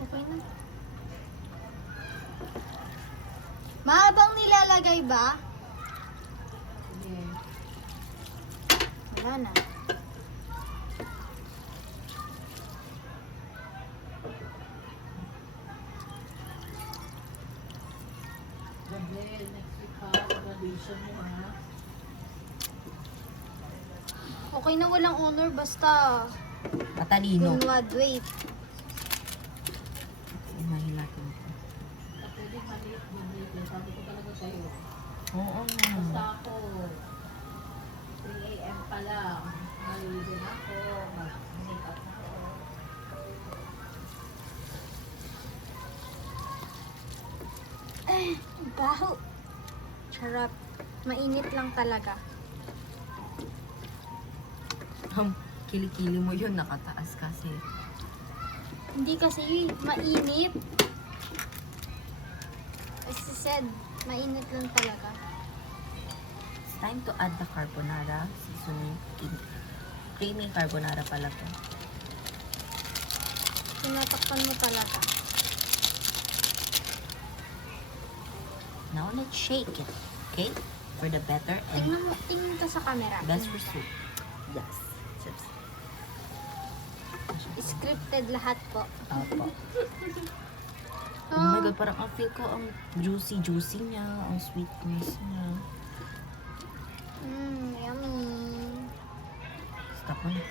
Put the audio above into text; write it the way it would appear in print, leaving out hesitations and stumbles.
Okay na. Mahabang nilalagay ba? Sige. Wala na. Gabriel, next week ha. Graduation mo ha. Okay na walang honor basta Matalino. graduate. Mahilatin ko. Pwede maliit, Gabriel. Sabi ko talaga sa'yo. Oo Basta nga. ako, 3 a.m. pa lang. Malilin ako. Mag-make up na ako. Baho. Charot. Mainit lang talaga. Kilikili mo yun, nakataas kasi. Hindi kasi mainit. As I said, mainit lang talaga. It's time to add the carbonara. Seasoning. Creamy carbonara pala to. Tinatakpan mo talaga. Now let's shake it. Okay? For the better and Tingnan mo, tingnan ka sa camera. best result. Yes. Chips. Scripted lahat po. Opo. Oh my god, parang ang feel ko ang juicy niya, ang sweetness niya. Yummy. Stop mo na.